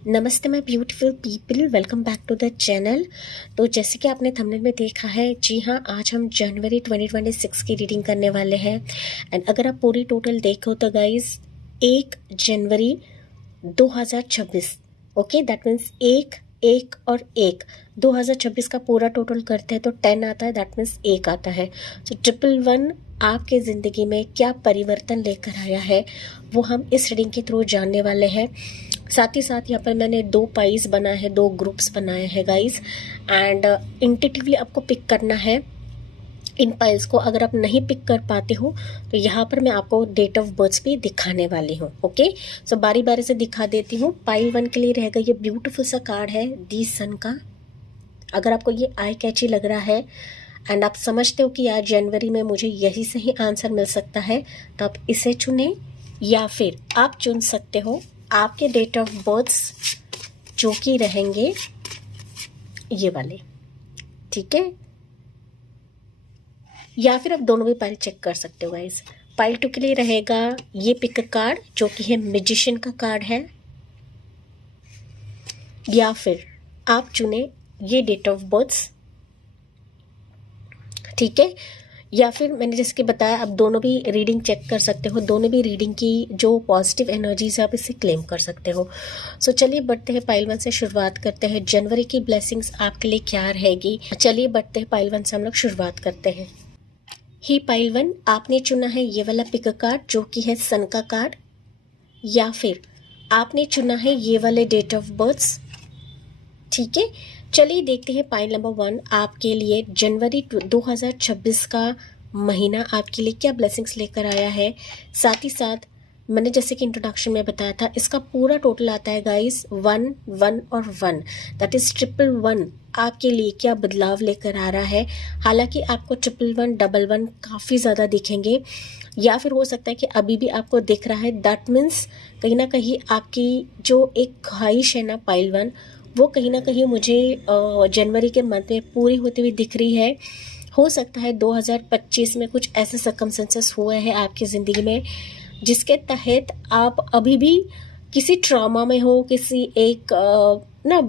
नमस्ते my beautiful people, welcome back to the channel. तो जैसे कि आपने थंबनेल में देखा है, जी हाँ, आज हम जनवरी 2026 की रीडिंग करने वाले हैं। एंड अगर आप पूरी टोटल देखो तो guys 1 January 2026, okay, that means एक एक और एक 2026 का पूरा टोटल करते हैं तो 10 आता है, दैट मीन्स एक आता है। सो 111 आपके ज़िंदगी में क्या परिवर्तन लेकर आया है वो हम इस रीडिंग के थ्रू जानने वाले हैं। साथ ही साथ यहाँ पर मैंने 2 पाइज बनाए हैं, 2 ग्रुप्स बनाए हैं गाइज, एंड इंटेटिवली आपको पिक करना है इन पाइल्स को। अगर आप नहीं पिक कर पाते हो तो यहाँ पर मैं आपको डेट ऑफ बर्थ भी दिखाने वाली हूँ। ओके, सो बारी बारी से दिखा देती हूँ। पाइल 1 के लिए रहेगा ये ब्यूटीफुल सा कार्ड है दी सन का। अगर आपको ये आई कैची लग रहा है एंड आप समझते हो कि यार जनवरी में मुझे यही सही आंसर मिल सकता है, तो आप इसे चुनें, या फिर आप चुन सकते हो आपके डेट ऑफ बर्थ जो कि रहेंगे ये वाले, ठीक है, या फिर आप दोनों भी पाइल चेक कर सकते हो गाइस। पाइल 2 के लिए रहेगा ये पिक कार्ड जो कि है मैजिशियन का कार्ड है, या फिर आप चुने ये डेट ऑफ बर्थ, ठीक है, या फिर मैंने जैसे कि बताया आप दोनों भी रीडिंग चेक कर सकते हो। दोनों भी रीडिंग की जो पॉजिटिव एनर्जीज है आप इसे क्लेम कर सकते हो। सो चलिए बढ़ते हैं, पाइल 1 से शुरुआत करते हैं। जनवरी की ब्लेसिंग्स आपके लिए क्या रहेगी, चलिए बढ़ते हैं, पाइल 1 से हम लोग शुरुआत करते हैं। ही पाइल 1, आपने चुना है ये वाला पिक कार्ड जो कि है सन का कार्ड, या फिर आपने चुना है ये वाले डेट ऑफ बर्थ, ठीक है। चलिए देखते हैं पाइल नंबर 1 आपके लिए जनवरी 2026 का महीना आपके लिए क्या ब्लेसिंग्स लेकर आया है। साथ ही साथ मैंने जैसे कि इंट्रोडक्शन में बताया था, इसका पूरा टोटल आता है गाइस 1 1 और 1, दैट इज 111 आपके लिए क्या बदलाव लेकर आ रहा है। हालांकि आपको 111 11 काफ़ी ज़्यादा दिखेंगे, या फिर हो सकता है कि अभी भी आपको दिख रहा है, दैट मीन्स कहीं ना कहीं आपकी जो एक ख्वाहिश है ना पाइल 1, वो कहीं ना कहीं मुझे जनवरी के मंथ में पूरी होती हुई दिख रही है। हो सकता है 2025 में कुछ ऐसे सर्कमस्टेंसेस हुए हैं आपकी ज़िंदगी में जिसके तहत आप अभी भी किसी ट्रॉमा में हो, किसी एक ना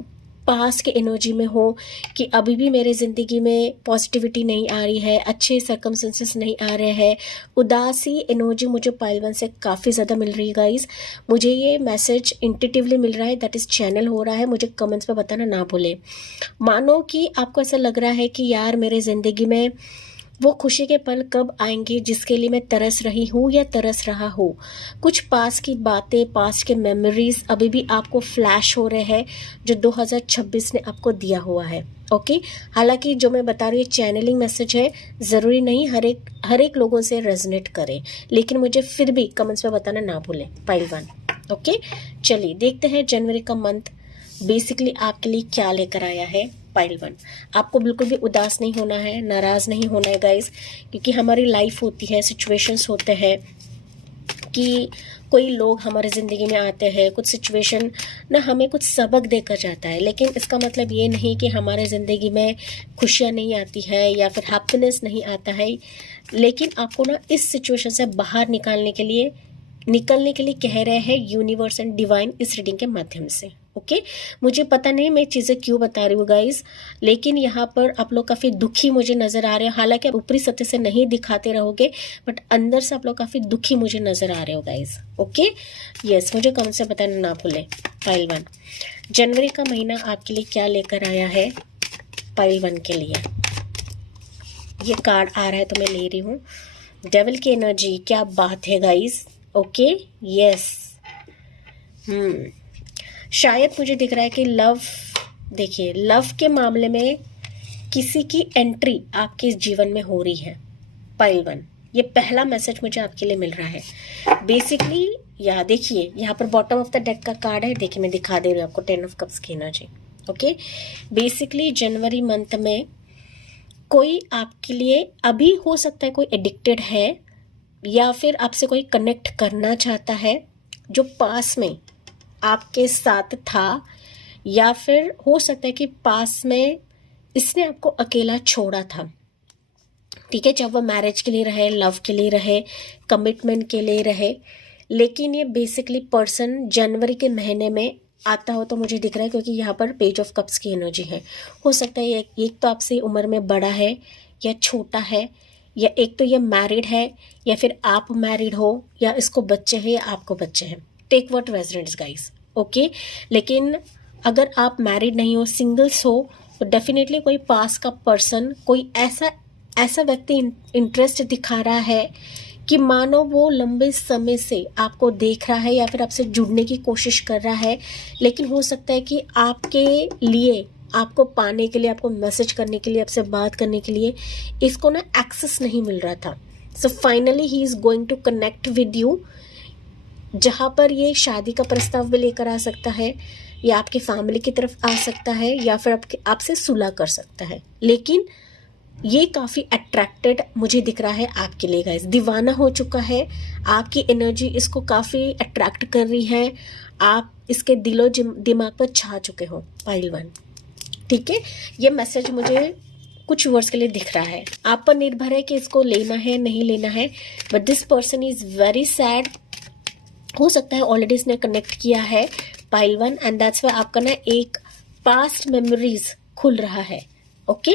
पास के एनर्जी में हो कि अभी भी मेरे ज़िंदगी में पॉजिटिविटी नहीं आ रही है, अच्छे सर्कमस्टेंसेस नहीं आ रहे हैं। उदासी एनर्जी मुझे पाइल 1 से काफ़ी ज़्यादा मिल रही है गाइस। मुझे ये मैसेज इंट्यूटिवली मिल रहा है, दैट इज़ चैनल हो रहा है, मुझे कमेंट्स पे बताना ना भूलें। मानो कि आपको ऐसा लग रहा है कि यार मेरे ज़िंदगी में वो खुशी के पल कब आएंगे जिसके लिए मैं तरस रही हूँ या तरस रहा हूँ। कुछ पास की बातें, पास के मेमोरीज अभी भी आपको फ्लैश हो रहे हैं जो 2026 ने आपको दिया हुआ है। ओके, हालांकि जो मैं बता रही हूँ चैनलिंग मैसेज है, ज़रूरी नहीं हर एक लोगों से रेजोनेट करे, लेकिन मुझे फिर भी कमेंट्स में बताना ना भूलें पाइल 1। ओके, चलिए देखते हैं जनवरी का मंथ बेसिकली आपके लिए क्या लेकर आया है। पाइल 1, आपको बिल्कुल भी उदास नहीं होना है, नाराज़ नहीं होना है गाइस, क्योंकि हमारी लाइफ होती है, सिचुएशंस होते हैं कि कोई लोग हमारे ज़िंदगी में आते हैं, कुछ सिचुएशन ना हमें कुछ सबक देकर जाता है, लेकिन इसका मतलब ये नहीं कि हमारे ज़िंदगी में खुशियाँ नहीं आती है या फिर हैप्पीनेस नहीं आता है। लेकिन आपको ना इस सिचुएशन से बाहर निकलने के लिए कह रहे हैं यूनिवर्स एंड डिवाइन इस रीडिंग के माध्यम से। ओके, मुझे पता नहीं मैं चीज़ें क्यों बता रही हूँ गाइस, लेकिन यहाँ पर आप लोग काफ़ी दुखी मुझे नज़र आ रहे हो। हालांकि आप ऊपरी सतह से नहीं दिखाते रहोगे, बट अंदर से आप लोग काफ़ी दुखी मुझे नज़र आ रहे हो गाइस। ओके, यस, मुझे कमेंट से बताना ना भूलें। पाइल 1, जनवरी का महीना आपके लिए क्या लेकर आया है। पाइल 1 के लिए ये कार्ड आ रहा है तो मैं ले रही हूँ। डेविल की एनर्जी, क्या बात है गाइस। ओके, यस, शायद मुझे दिख रहा है कि लव, देखिए लव के मामले में किसी की एंट्री आपके जीवन में हो रही है। पाइल 1, ये पहला मैसेज मुझे आपके लिए मिल रहा है बेसिकली। यहाँ देखिए, यहाँ पर बॉटम ऑफ द डेक का कार्ड है, देखिए मैं दिखा दे रही हूँ आपको 10 ऑफ कप्स की एनर्जी। ओके, बेसिकली जनवरी मंथ में कोई आपके लिए अभी हो सकता है कोई एडिक्टेड है, या फिर आपसे कोई कनेक्ट करना चाहता है जो पास में आपके साथ था, या फिर हो सकता है कि पास में इसने आपको अकेला छोड़ा था। ठीक है, चाहे वो मैरिज के लिए रहे, लव के लिए रहे, कमिटमेंट के लिए रहे, लेकिन ये बेसिकली पर्सन जनवरी के महीने में आता हो तो मुझे दिख रहा है, क्योंकि यहाँ पर पेज ऑफ कप्स की एनर्जी है। हो सकता है एक तो आपसे उम्र में बड़ा है या छोटा है, या एक तो ये मैरिड है, या फिर आप मैरिड हो, या इसको बच्चे हैं या आपको बच्चे हैं। Take what resonates guys, okay. लेकिन अगर आप मैरिड नहीं हो, सिंगल्स हो, तो डेफिनेटली कोई पास का पर्सन, कोई ऐसा व्यक्ति इंटरेस्ट दिखा रहा है कि मानो वो लंबे समय से आपको देख रहा है या फिर आपसे जुड़ने की कोशिश कर रहा है, लेकिन हो सकता है कि आपके लिए, आपको पाने के लिए, आपको मैसेज करने के लिए, आपसे बात करने के लिए इसको ना एक्सेस नहीं मिल रहा था। So finally he is going to connect with you, जहाँ पर ये शादी का प्रस्ताव भी लेकर आ सकता है, या आपकी फैमिली की तरफ आ सकता है, या फिर आपसे सुलह कर सकता है। लेकिन ये काफ़ी अट्रैक्टेड मुझे दिख रहा है आपके लिए गाइस, दीवाना हो चुका है। आपकी एनर्जी इसको काफ़ी अट्रैक्ट कर रही है, आप इसके दिलो दिमाग पर छा चुके हो पाइल 1, ठीक है। ये मैसेज मुझे कुछ वर्ड्स के लिए दिख रहा है, आप पर निर्भर है कि इसको लेना है नहीं लेना है। But this person is very sad. हो सकता है ऑलरेडी इसने कनेक्ट किया है पाइल 1, एंड दैट्स वाई आपका ना एक पास्ट मेमोरीज खुल रहा है, ओके।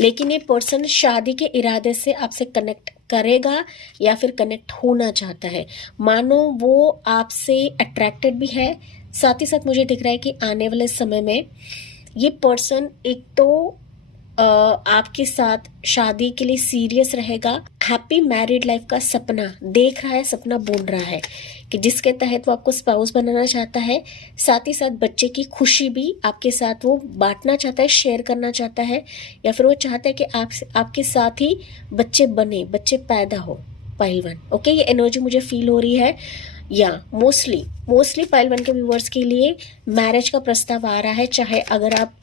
लेकिन ये पर्सन शादी के इरादे से आपसे कनेक्ट करेगा या फिर कनेक्ट होना चाहता है। मानो वो आपसे अट्रैक्टेड भी है, साथ ही साथ मुझे दिख रहा है कि आने वाले समय में ये पर्सन एक तो आपके साथ शादी के लिए सीरियस रहेगा, हैप्पी मैरिड लाइफ का सपना देख रहा है, सपना बुन रहा है कि जिसके तहत वो आपको स्पाउस बनाना चाहता है। साथ ही साथ बच्चे की खुशी भी आपके साथ वो बांटना चाहता है, शेयर करना चाहता है, या फिर वो चाहता है कि आपके साथ ही बच्चे बने, बच्चे पैदा हो। Pile 1, okay. ये एनर्जी मुझे फील हो रही है, या मोस्टली पाइल 1 के व्यूअर्स के लिए मैरिज का प्रस्ताव आ रहा है, चाहे अगर आप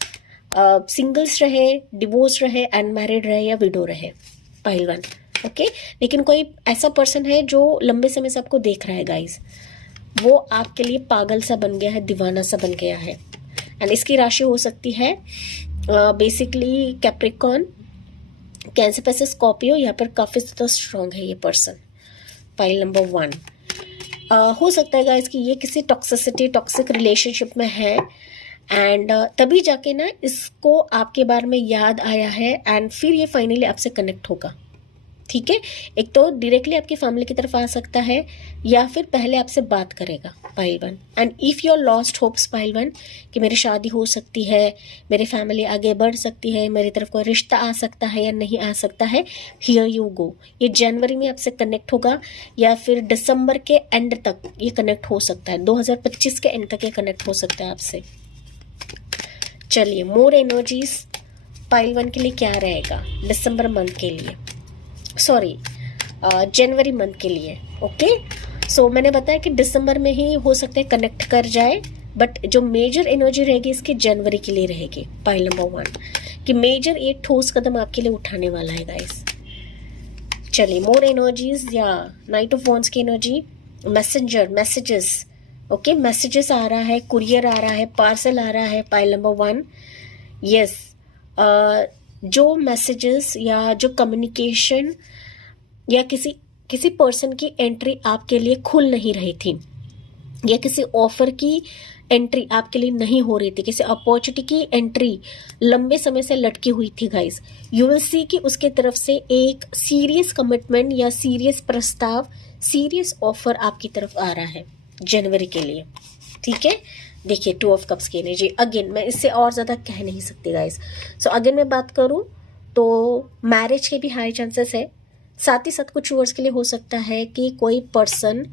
सिंगल्स रहे, डिवोर्स रहे, अनमैरिड रहे या विडो रहे, पाइल 1, ओके। लेकिन कोई ऐसा पर्सन है जो लंबे समय से आपको देख रहा है गाइस, वो आपके लिए पागल सा बन गया है, दीवाना सा बन गया है। एंड इसकी राशि हो सकती है बेसिकली कैप्रिकॉर्न, कैंसर पैसे स्कॉर्पियो। यहाँ पर काफ़ी ज़्यादा स्ट्रॉन्ग है ये पर्सन, पाइल नंबर 1। हो सकता है गाइस कि ये किसी टॉक्सिक रिलेशनशिप में है, एंड तभी जाके ना इसको आपके बारे में याद आया है, एंड फिर ये फाइनली आपसे कनेक्ट होगा, ठीक है। एक तो डायरेक्टली आपकी फैमिली की तरफ आ सकता है, या फिर पहले आपसे बात करेगा pile 1। And if you are lost hopes pile 1 कि मेरी शादी हो सकती है, मेरी फैमिली आगे बढ़ सकती है, मेरी तरफ कोई रिश्ता आ सकता है या नहीं आ सकता है, हियर यू गो। ये जनवरी में आपसे कनेक्ट होगा, या फिर दिसंबर के एंड तक ये कनेक्ट हो सकता है, 2025 के एंड तक ये कनेक्ट हो सकता है आपसे। चलिए, मोर एनर्जीज पाइल 1 के लिए क्या रहेगा दिसंबर मंथ के लिए, सॉरी जनवरी मंथ के लिए, ओके। सो मैंने बताया कि दिसंबर में ही हो सकता है कनेक्ट कर जाए, बट जो मेजर एनर्जी रहेगी इसकी जनवरी के लिए रहेगी पाइल नंबर 1, कि मेजर एक ठोस कदम आपके लिए उठाने वाला है गाइस। चलिए, मोर एनर्जीज, या नाइट ऑफ वॉन्ड्स की एनर्जी, मैसेजेस, ओके। मैसेजेस आ रहा है, कुरियर आ रहा है, पार्सल आ रहा है पाइल नंबर 1। यस, जो मैसेजेस या जो कम्युनिकेशन या किसी पर्सन की एंट्री आपके लिए खुल नहीं रही थी, या किसी ऑफर की एंट्री आपके लिए नहीं हो रही थी, किसी अपॉर्चुनिटी की एंट्री लंबे समय से लटकी हुई थी गाइस, यू विल सी कि उसके तरफ से एक सीरियस कमिटमेंट या सीरियस प्रस्ताव, सीरियस ऑफर आपकी तरफ आ रहा है जनवरी के लिए, ठीक है। देखिए, 2 ऑफ कप्स की एनर्जी, अगेन मैं इससे और ज़्यादा कह नहीं सकती गाइस। सो अगेन मैं बात करूँ तो मैरिज के भी हाई चांसेस है, साथ ही साथ कुछ वर्ड्स के लिए हो सकता है कि कोई पर्सन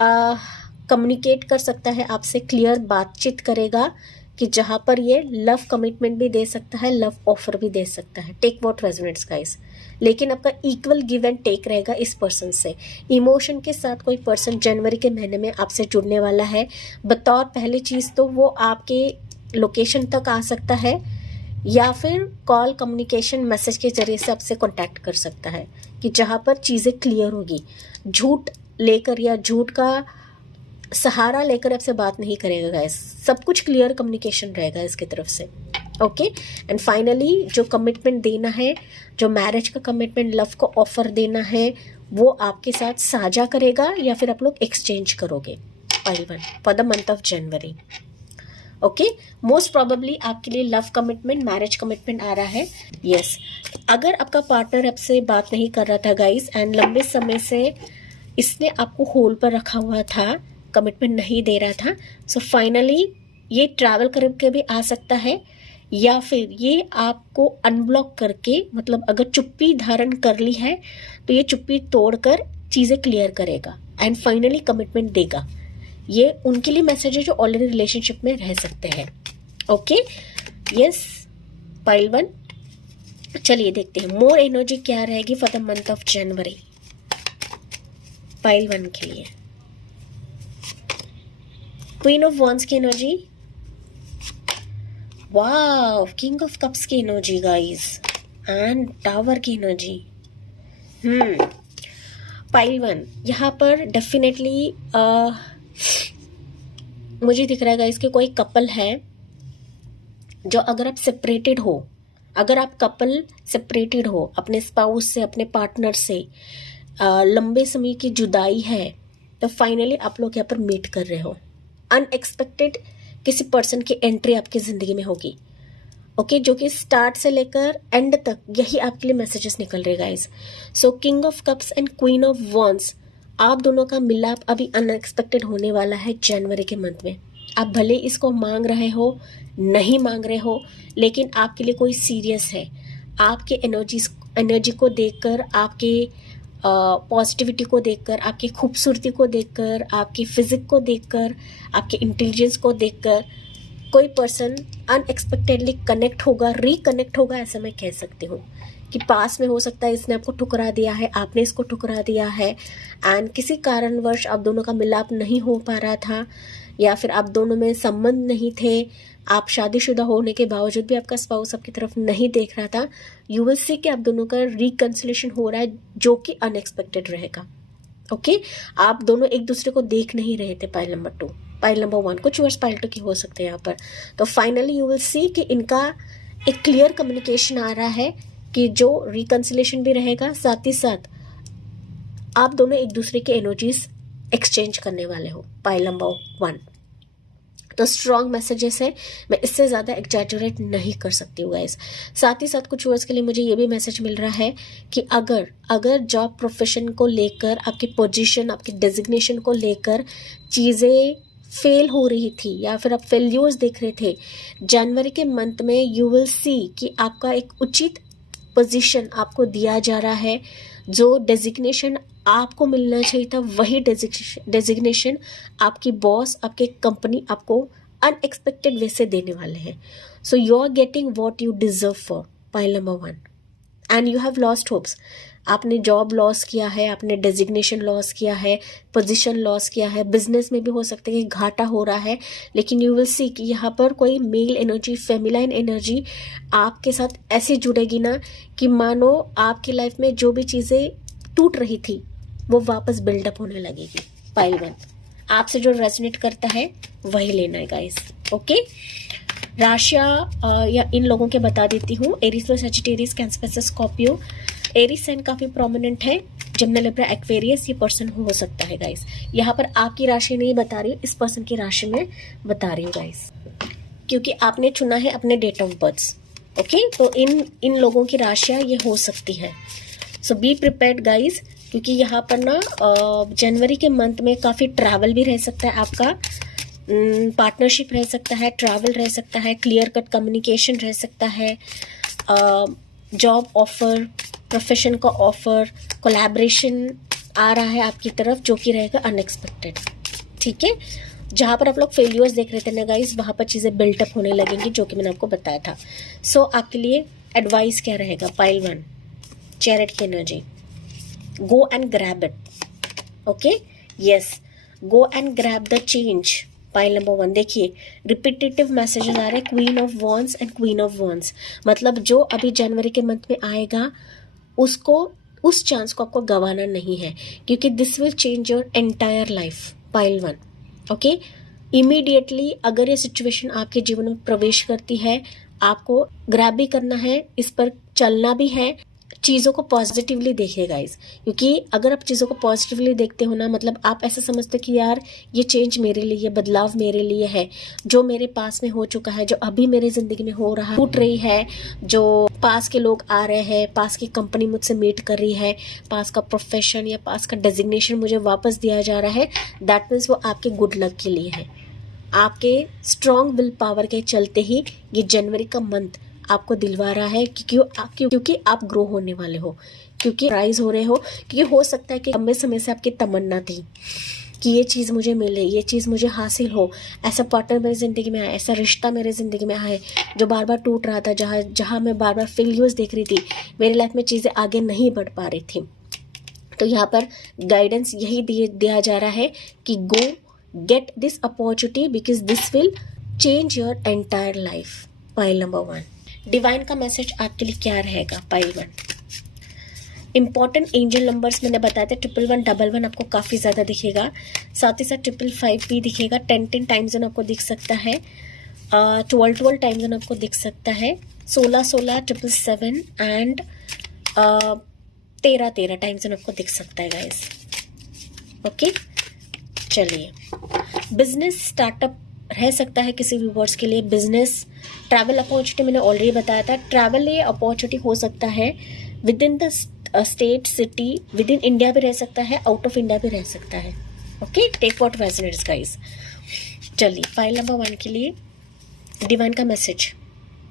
कम्युनिकेट कर सकता है आपसे, क्लियर बातचीत करेगा, कि जहाँ पर ये लव कमिटमेंट भी दे सकता है, लव ऑफर भी दे सकता है। टेक व्हाट रेजोनेट्स गाइस, लेकिन आपका इक्वल गिव एंड टेक रहेगा इस पर्सन से। इमोशन के साथ कोई पर्सन जनवरी के महीने में आपसे जुड़ने वाला है। बतौर पहली चीज़ तो वो आपके लोकेशन तक आ सकता है, या फिर कॉल, कम्युनिकेशन, मैसेज के जरिए से आपसे कांटेक्ट कर सकता है, कि जहाँ पर चीज़ें क्लियर होगी। झूठ लेकर या झूठ का सहारा लेकर आपसे बात नहीं करेगा गाइस, सब कुछ क्लियर कम्युनिकेशन रहेगा इसकी तरफ से, ओके। एंड फाइनली जो कमिटमेंट देना है, जो मैरिज का कमिटमेंट, लव को ऑफर देना है, वो आपके साथ साझा करेगा, या फिर आप लोग एक्सचेंज करोगे pile 1 for the month of January, okay, most probably आपके लिए लव कमिटमेंट, मैरिज कमिटमेंट आ रहा है। यस, अगर आपका पार्टनर आपसे बात नहीं कर रहा था गाइस एंड लंबे समय से इसने आपको होल्ड पर रखा हुआ था, कमिटमेंट नहीं दे रहा था, सो फाइनली ये ट्रैवल करके भी आ सकता है, या फिर ये आपको अनब्लॉक करके, मतलब अगर चुप्पी धारण कर ली है तो ये चुप्पी तोड़कर चीज़ें क्लियर करेगा एंड फाइनली कमिटमेंट देगा। ये उनके लिए मैसेज है जो ऑलरेडी रिलेशनशिप में रह सकते हैं। ओके, यस पाइल 1, चलिए देखते हैं मोर एनर्जी क्या रहेगी for the month of January pile 1 के लिए। क्वीन ऑफ वॉन्ड्स की energy, wow, king of cups की एनर्जी गाइस एंड टावर की एनर्जी। पाइल 1 यहाँ पर डेफिनेटली मुझे दिख रहा है गाइस कि कोई कपल है जो, अगर आप सेपरेटेड हो, अगर आप कपल सेपरेटेड हो अपने स्पाउस से, अपने पार्टनर से, लंबे समय की जुदाई है, तो फाइनली आप लोग यहाँ पर मीट कर रहे हो। अनएक्सपेक्टेड किसी पर्सन की एंट्री आपकी जिंदगी में होगी। ओके, जो कि स्टार्ट से लेकर एंड तक यही आपके लिए मैसेजेस निकल रहे guys. So king of cups and queen of wands, आप दोनों का मिलाप अभी अनएक्सपेक्टेड होने वाला है जनवरी के मंथ में। आप भले इसको मांग रहे हो, नहीं मांग रहे हो, लेकिन आपके लिए कोई सीरियस है। आपके एनर्जी को देखकर, आपके पॉजिटिविटी को देखकर, आपकी खूबसूरती को देखकर, आपकी फिजिक को देखकर, आपके इंटेलिजेंस को देखकर कोई पर्सन अनएक्सपेक्टेडली कनेक्ट होगा, रिकनेक्ट होगा, ऐसा मैं कह सकती हूँ। कि पास में हो सकता है इसने आपको ठुकरा दिया है, आपने इसको ठुकरा दिया है एंड किसी कारणवश आप दोनों का मिलाप नहीं हो पा रहा था, या फिर आप दोनों में संबंध नहीं थे, आप शादीशुदा होने के बावजूद भी आपका स्पाउस आपकी तरफ नहीं देख रहा था। यू विल सी कि आप दोनों का रिकंसिलेशन हो रहा है जो कि अनएक्सपेक्टेड रहेगा। ओके, आप दोनों एक दूसरे को देख नहीं रहे थे। पाइल नंबर 2, पाइल नंबर 1, कुछ वर्ष पाइल 2 की हो सकते हैं यहाँ पर। तो फाइनली यू विल सी कि इनका एक क्लियर कम्युनिकेशन आ रहा है कि जो रिकंसिलेशन भी रहेगा, साथ ही साथ आप दोनों एक दूसरे के एनर्जीज एक्सचेंज करने वाले हो। पाइल नंबर 1 तो स्ट्रॉन्ग मैसेजेस है, मैं इससे ज़्यादा एग्जैजरेट नहीं कर सकती हूँ गाइस। साथ ही साथ कुछ वर्ड्स के लिए मुझे ये भी मैसेज मिल रहा है कि अगर जॉब प्रोफेशन को लेकर, आपकी पोजीशन, आपकी डेजिग्नेशन को लेकर चीज़ें फेल हो रही थी या फिर आप फेल्यूर्स देख रहे थे, जनवरी के मंथ में यू विल सी कि आपका एक उचित पोजीशन आपको दिया जा रहा है। जो डेजिग्नेशन आपको मिलना चाहिए था, वही डेजिग्नेशन आपकी बॉस, आपके कंपनी आपको अनएक्सपेक्टेड वे से देने वाले हैं। So you are getting what you deserve for. Pile number 1 and you have lost hopes. आपने जॉब लॉस किया है, आपने डेजिग्नेशन लॉस किया है, पोजीशन लॉस किया है, बिजनेस में भी हो सकता है कि घाटा हो रहा है, लेकिन यू विल सी कि यहाँ पर कोई मेल एनर्जी, फेमिलाइन एनर्जी आपके साथ ऐसे जुड़ेगी ना कि मानो आपकी लाइफ में जो भी चीज़ें टूट रही थी वो वापस बिल्डअप होने लगेगी। पाइल 1 आपसे जो रेजोनेट करता है वही लेना है गाइस। ओके, राशियाँ या इन लोगों के बता देती हूँ। एरीज में Sagittarius, Cancer, Scorpio. Aries sign काफ़ी प्रोमिनेंट है। जिम्ना, लिब्रा, एक्वेरियस ये पर्सन हो सकता है गाइस। यहाँ पर आपकी राशि नहीं बता रही हूँ, इस पर्सन की राशि में बता रही हूँ गाइस, क्योंकि आपने चुना है अपने डेट ऑफ बर्थ। ओके, तो इन लोगों की राशियाँ ये हो सकती है। सो बी प्रिपेयर्ड गाइस, क्योंकि यहाँ पर ना जनवरी के मंथ में काफ़ी ट्रैवल भी रह सकता है आपका, पार्टनरशिप रह सकता है, ट्रैवल रह सकता है, क्लियर कट कम्युनिकेशन रह सकता है, जॉब ऑफर, प्रोफेशन का ऑफर, कोलैबोरेशन आ रहा है आपकी तरफ जो कि रहेगा अनएक्सपेक्टेड। ठीक है, जहाँ पर आप लोग फेलियर्स देख रहे थे ना गाइस, वहाँ पर चीज़ें बिल्टअप होने लगेंगी जो कि मैंने आपको बताया था। सो आपके लिए एडवाइस क्या रहेगा? पाइल 1 चैरिट की energy, go and grab it. Okay, yes, go and grab the change. Pile number 1 देखिए, रिपीटेटिव मैसेजेस आ रहे हैं, queen of wands and queen of wands. मतलब जो अभी जनवरी के मंथ में आएगा उसको, उस चांस को आपको गंवाना नहीं है, क्योंकि this will change your entire life. Pile 1 okay, immediately अगर ये सिचुएशन आपके जीवन में प्रवेश करती है, आपको ग्रैब भी करना है, इस पर चलना भी है, चीज़ों को पॉजिटिवली देखिए गाइस, क्योंकि अगर आप चीज़ों को पॉजिटिवली देखते हो ना, मतलब आप ऐसा समझते कि यार ये चेंज मेरे लिए, ये बदलाव मेरे लिए है, जो मेरे पास में हो चुका है, जो अभी मेरी ज़िंदगी में हो रहा है, टूट रही है, जो पास के लोग आ रहे हैं, पास की कंपनी मुझसे मीट कर रही है, पास का प्रोफेशन या पास का डेजिग्नेशन मुझे वापस दिया जा रहा है, दैट मीन्स वो आपके गुड लक के लिए है। आपके स्ट्रॉन्ग विल पावर के चलते ही ये जनवरी का मंथ आपको दिलवा रहा है, क्योंकि आप ग्रो होने वाले हो, क्योंकि राइज हो रहे हो, क्योंकि हो सकता है कि लंबे समय से आपकी तमन्ना थी कि ये चीज़ मुझे मिले, ये चीज़ मुझे हासिल हो, ऐसा पार्टनर मेरी ज़िंदगी में आए, ऐसा रिश्ता मेरे ज़िंदगी में आए जो बार बार टूट रहा था, जहाँ मैं बार बार फेल्यूर्स देख रही थी, मेरी लाइफ में चीज़ें आगे नहीं बढ़ पा रही थी। तो यहाँ पर गाइडेंस यही दिया जा रहा है कि गो get this opportunity because this will change your entire life. Pile number 1, divine का मैसेज आपके लिए क्या रहेगा? पाइल 1, इंपॉर्टेंट एंजल नंबर्स मैंने बताया था 1111 आपको काफ़ी ज़्यादा दिखेगा, साथ ही साथ 555 भी दिखेगा, 10 टाइम जोन आपको दिख सकता है, 12 टाइम जोन आपको दिख सकता है, 16 777 एंड 13 टाइम जोन आपको दिख सकता है गाइस। ओके, चलिए, बिजनेस स्टार्टअप रह सकता है किसी व्यूअर्स के लिए, बिजनेस ट्रैवल अपॉर्चुनिटी मैंने ऑलरेडी बताया था, ट्रैवल ये अपॉर्चुनिटी हो सकता है with in the state, city, with in India भी रह सकता है, आउट ऑफ इंडिया भी रह सकता है। Okay, take what resonates guys. चलिए, फाइल नंबर 1 के लिए डिवाइन का मैसेज,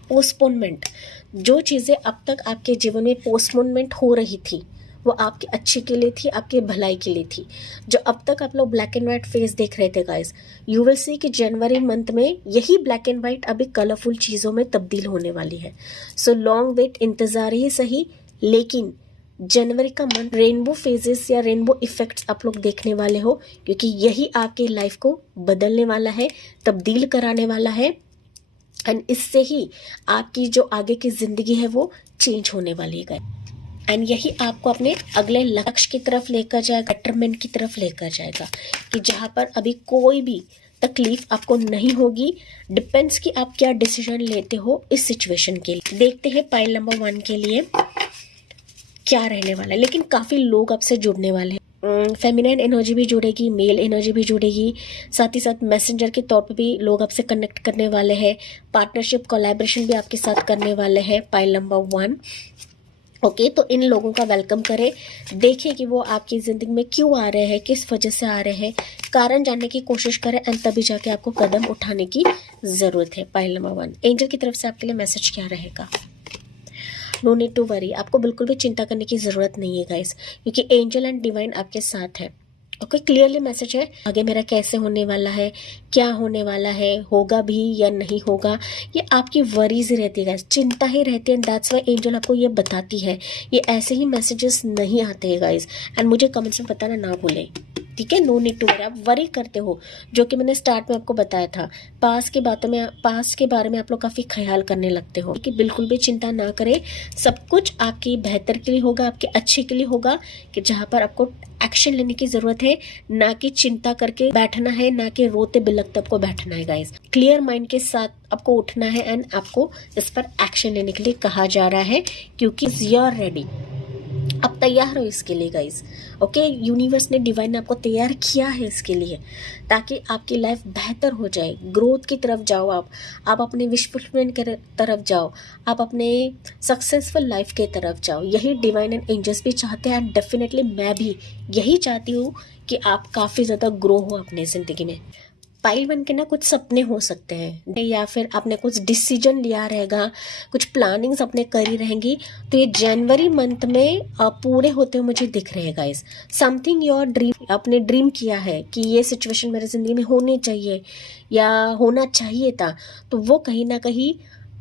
पोस्टपोनमेंट, जो चीज़ें अब तक आपके जीवन में पोस्टपोनमेंट हो रही थी वो आपके अच्छे के लिए थी, आपके भलाई के लिए थी, जो अब तक आप लोग ब्लैक एंड व्हाइट फेस देख रहे थे गाइस, यू विल सी कि जनवरी मंथ में यही ब्लैक एंड व्हाइट अभी कलरफुल चीज़ों में तब्दील होने वाली है। सो लॉन्ग वेट, इंतज़ार ही सही, लेकिन जनवरी का मंथ रेनबो फेजेस या रेनबो इफेक्ट्स आप लोग देखने वाले हो, क्योंकि यही आपके लाइफ को बदलने वाला है, तब्दील कराने वाला है, एंड इससे ही आपकी जो आगे की ज़िंदगी है वो चेंज होने वाली है, एंड यही आपको अपने अगले लक्ष्य की तरफ लेकर जाएगा, बेटरमेंट की तरफ लेकर जाएगा, कि जहाँ पर अभी कोई भी तकलीफ आपको नहीं होगी। डिपेंड्स कि आप क्या डिसीजन लेते हो इस सिचुएशन के लिए। देखते हैं पाइल नंबर 1 के लिए क्या रहने वाला है, लेकिन काफ़ी लोग आपसे जुड़ने वाले हैं, फेमिनाइन एनर्जी भी जुड़ेगी, मेल एनर्जी भी जुड़ेगी, साथ ही साथ मैसेंजर के तौर पे भी लोग आपसे कनेक्ट करने वाले हैं, पार्टनरशिप कोलैबोरेशन भी आपके साथ करने वाले हैं। पाइल नंबर 1, ओके, तो इन लोगों का वेलकम करें, देखें कि वो आपकी ज़िंदगी में क्यों आ रहे हैं, किस वजह से आ रहे हैं, कारण जानने की कोशिश करें, एंड तभी जाके आपको कदम उठाने की ज़रूरत है। पाइल नंबर 1, एंजल की तरफ से आपके लिए मैसेज क्या रहेगा? नो नीड टू वरी, आपको बिल्कुल भी चिंता करने की ज़रूरत नहीं है गाइस, क्योंकि एंजल एंड डिवाइन आपके साथ है। ओके, क्लियरली मैसेज है, आगे मेरा कैसे होने वाला है, क्या होने वाला है, होगा भी या नहीं होगा, ये आपकी वरीज ही रहती है, चिंता ही रहती है, एंड दैट्स वाई एंजल आपको ये बताती है। ये ऐसे ही मैसेजेस नहीं आते हैं गाइस, एंड मुझे कमेंट्स में बताना ना भूलें, ठीक है? नो नीड टू वरी, आप वरी करते हो, जो कि मैंने स्टार्ट में आपको बताया था, पास के बारे में आप लोग काफ़ी ख्याल करने लगते हो, कि बिल्कुल भी चिंता ना करें, सब कुछ आपकी बेहतर के लिए होगा, आपके अच्छे के लिए होगा, कि जहाँ पर आपको एक्शन लेने की जरूरत है, ना कि चिंता करके बैठना है, ना कि रोते बिलखते आपको बैठना है गाइस। क्लियर माइंड के साथ आपको उठना है, एंड आपको इस पर एक्शन लेने के लिए कहा जा रहा है, क्योंकि यू आर रेडी, आप तैयार हो इसके लिए गाइस। ओके, यूनिवर्स ने, डिवाइन ने आपको तैयार किया है इसके लिए, ताकि आपकी लाइफ बेहतर हो जाए, ग्रोथ की तरफ जाओ, आप अपने विश्वमेंट की तरफ जाओ, आप अपने सक्सेसफुल लाइफ के तरफ जाओ। यही डिवाइन एंड एंजल्स भी चाहते हैं, एंड डेफिनेटली मैं भी यही चाहती हूँ कि आप काफ़ी ज़्यादा ग्रो हो अपने ज़िंदगी में। पाइल 1 के ना कुछ सपने हो सकते हैं, या फिर आपने कुछ डिसीजन लिया रहेगा, कुछ प्लानिंग्स अपने करी रहेंगी, तो ये जनवरी मंथ में पूरे होते हुए मुझे दिख रहे हैं गाइस। समथिंग योर ड्रीम, आपने ड्रीम किया है कि ये सिचुएशन मेरे ज़िंदगी में होनी चाहिए या होना चाहिए था, तो वो कहीं ना कहीं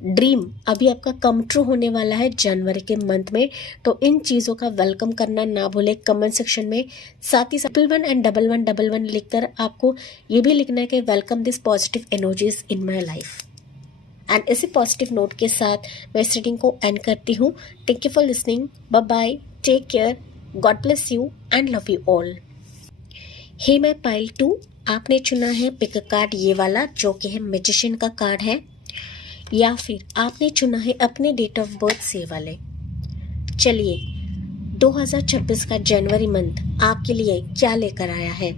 ड्रीम अभी आपका कम ट्रू होने वाला है जनवरी के मंथ में। तो इन चीज़ों का वेलकम करना ना भूले कमेंट सेक्शन में। साथ ही 111 एंड 1111 लिखकर आपको ये भी लिखना है कि welcome this positive energies in my life. And इसी पॉजिटिव नोट के साथ मैं इस रीडिंग को एंड करती हूँ। Thank you for listening, bye bye, take care, God bless you and love you all. Hey my pile 2, आपने चुना है पिक कार्ड ये वाला, जो कि है मैजिशियन का कार्ड है, या फिर आपने चुना है अपने डेट ऑफ बर्थ से वाले। चलिए 2026 का जनवरी मंथ आपके लिए क्या लेकर आया है।